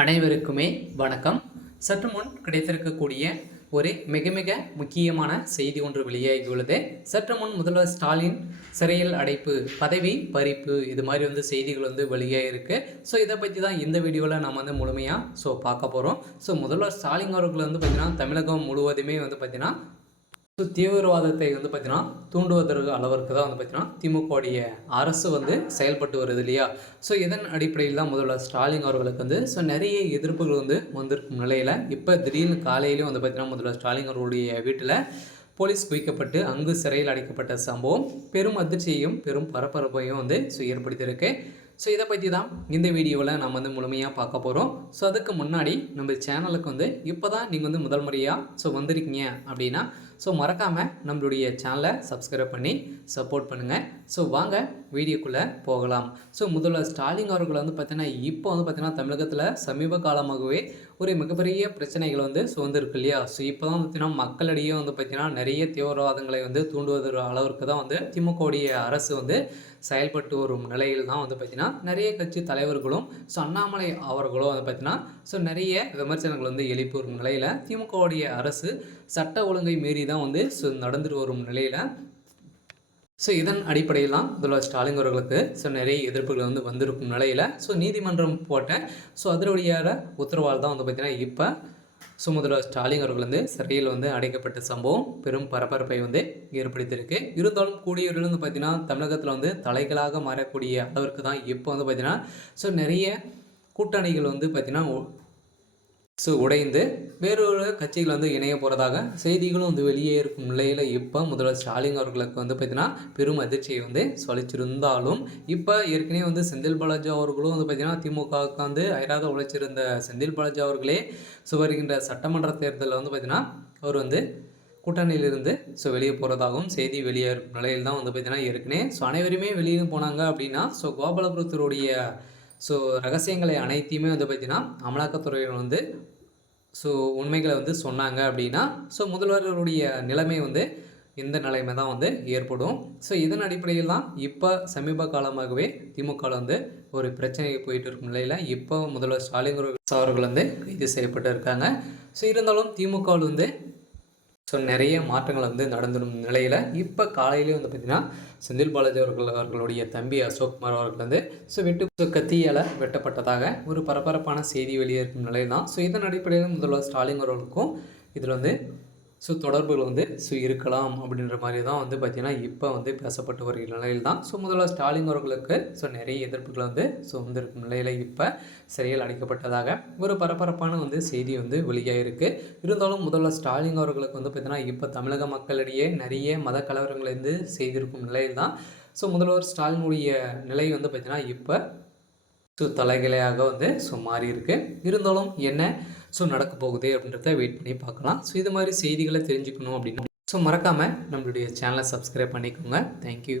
அனைவருக்குமே வணக்கம். சற்று முன் கிடைத்திருக்கக்கூடிய ஒரு மிக மிக முக்கியமான செய்தி ஒன்று வெளியாகியுள்ளது. சற்று முன் முதல்வர் ஸ்டாலின் சிறையில் அடைப்பு, பதவி பறிப்பு, இது மாதிரி செய்திகள் வெளியாகிருக்கு. ஸோ இதை பற்றி தான் இந்த வீடியோவில் நம்ம முழுமையாக பார்க்க போகிறோம். ஸோ முதல்வர் ஸ்டாலின் அவர்கள் பார்த்தீங்கன்னா தமிழகம் முழுவதுமே பார்த்தீங்கன்னா தீவிரவாதத்தை பார்த்தீங்கன்னா தூண்டுவதற்கு அளவிற்கு தான் பார்த்தீங்கன்னா திமுகவுடைய அரசு செயல்பட்டு வருது இல்லையா. ஸோ இதன் அடிப்படையில் தான் முதல்வர் ஸ்டாலின் அவர்களுக்கு ஸோ நிறைய எதிர்ப்புகள் வந்திருக்கும் நிலையில் இப்போ திடீர்னு காலையிலேயும் பார்த்தீங்கன்னா முதல்வர் ஸ்டாலின் அவர்களுடைய வீட்டில் போலீஸ் குவிக்கப்பட்டு அங்கு சிறையில் அடைக்கப்பட்ட சம்பவம் பெரும் அதிர்ச்சியையும் பெரும் பரபரப்பையும் ஏற்படுத்தியிருக்கு. ஸோ இதை பற்றி தான் இந்த வீடியோவில் நம்ம முழுமையாக பார்க்க போகிறோம். ஸோ அதுக்கு முன்னாடி நம்ம சேனலுக்கு இப்போ தான் நீங்கள் முதல் முறையாக வந்திருக்கீங்க அப்படின்னா மறக்காமல் நம்மளுடைய சேனலை சப்ஸ்கிரைப் பண்ணி சப்போர்ட் பண்ணுங்கள். ஸோ வாங்க வீடியோக்குள்ளே போகலாம். ஸோ முதல்வர் ஸ்டாலின் அவர்கள் பார்த்தீங்கன்னா இப்போ பார்த்தீங்கன்னா தமிழகத்தில் சமீப காலமாகவே ஒரு மிகப்பெரிய பிரச்சனைகள் வந்திருக்கு இல்லையா. ஸோ இப்போ தான் பார்த்தீங்கன்னா மக்களிடையே பார்த்தீங்கன்னா நிறைய தீவிரவாதங்களை தூண்டுவதற்கு அளவிற்கு தான் திமுகவுடைய அரசு செயல்பட்டு வரும் நிலையில் தான் பார்த்தீங்கன்னா நிறைய கட்சி தலைவர்களும் அண்ணாமலை அவர்களும் பார்த்தீங்கன்னா நிறைய விமர்சனங்கள் எழுப்பி வரும் நிலையில் திமுகவுடைய அரசு சட்ட ஒழுங்கை மீறி தான் நடந்துட்டு வரும் நிலையில் இதன் அடிப்படையில் தான் முதல்வர் ஸ்டாலின் அவர்களுக்கு நிறைய எதிர்ப்புகள் வந்திருக்கும் நிலையில் நீதிமன்றம் போட்ட அதனுடைய உத்தரவால் தான் பார்த்தீங்கன்னா இப்போ முதல்வர் ஸ்டாலின் அவர்கள் சிறையில் அடைக்கப்பட்ட சம்பவம் பெரும் பரபரப்பை ஏற்படுத்தியிருக்கு. இருந்தாலும் கூடியவர்கள் பார்த்தீங்கன்னா தமிழகத்தில் தலைகளாக மாறக்கூடிய அளவிற்கு தான் இப்போ பார்த்தீங்கன்னா நிறைய கூட்டணிகள் பார்த்தீங்கன்னா உடைந்து வேறொரு கட்சிகள் இணைய போகிறதாக செய்திகளும் வெளியே இருக்கும் நிலையில் இப்போ முதல்வர் ஸ்டாலின் அவர்களுக்கு பார்த்தீங்கன்னா பெரும் அதிர்ச்சியை சொல்லிச்சிருந்தாலும் இப்போ ஏற்கனவே செந்தில் பாலாஜி அவர்களும் பார்த்தீங்கன்னா திமுகவுக்கு அயராத உழைச்சிருந்த செந்தில் பாலாஜி அவர்களே வருகின்ற சட்டமன்ற தேர்தலில் பார்த்தீங்கன்னா அவர் கூட்டணியிலிருந்து வெளியே போகிறதாகவும் செய்தி வெளியேறும் நிலையில் தான் பார்த்தீங்கன்னா ஏற்கனவே அனைவருமே வெளியே போனாங்க அப்படின்னா கோபாலபுரத்தினுடைய ரகசியங்களை அனைத்தையுமே பார்த்தீங்கன்னா அமலாக்கத்துறையினர் உண்மைகளை சொன்னாங்க அப்படின்னா முதல்வர்களுடைய நிலைமை இந்த நிலைமை தான் ஏற்படும். இதன் அடிப்படையில் தான் இப்போ சமீப காலமாகவே திமுகவில் ஒரு பிரச்சனை போயிட்டு இருக்கும் நிலையில் இப்போ முதல்வர் ஸ்டாலின் அவர்கள் கைது செய்யப்பட்டு இருக்காங்க. இருந்தாலும் திமுகவில் நிறைய மாற்றங்கள் நடந்துடும் நிலையில் இப்போ காலையிலே பார்த்திங்கன்னா செந்தில் பாலாஜி அவர்களுடைய தம்பி அசோக்குமார் அவர்கள் வெட்டு கத்தியால் வெட்டப்பட்டதாக ஒரு பரபரப்பான செய்தி வெளியேறும் நிலையில் தான். இதன் அடிப்படையில் முதல்வர் ஸ்டாலின் அவர்களுக்கும் இதில் தொடர்புகள் இருக்கலாம் அப்படின்ற மாதிரி தான் பார்த்திங்கன்னா இப்போ பேசப்பட்டு வருகிற நிலையில் தான் முதல்வர் ஸ்டாலின் அவர்களுக்கு நிறைய எதிர்ப்புகள் வந்திருக்கும் நிலையில் இப்போ சிறையில் அடைக்கப்பட்டதாக ஒரு பரபரப்பான செய்தி வெளியாகிருக்கு. இருந்தாலும் முதல்வர் ஸ்டாலின் அவர்களுக்கு பார்த்திங்கன்னா இப்போ தமிழக மக்களிடையே நிறைய மத கலவரங்களை செய்திருக்கும் நிலையில் தான் முதல்வர் ஸ்டாலினுடைய நிலை பார்த்திங்கன்னா இப்போ தலைகளையாக மாறி இருக்கு. இருந்தாலும் என்ன நடக்க போகுது அப்படின்றத வெயிட் பண்ணி பார்க்கலாம். இது மாதிரி செய்திகளை தெரிஞ்சுக்கணும் அப்படின்னா மறக்காமல் நம்மளுடைய சேனலை சப்ஸ்கிரைப் பண்ணிக்கோங்க. தேங்க்யூ.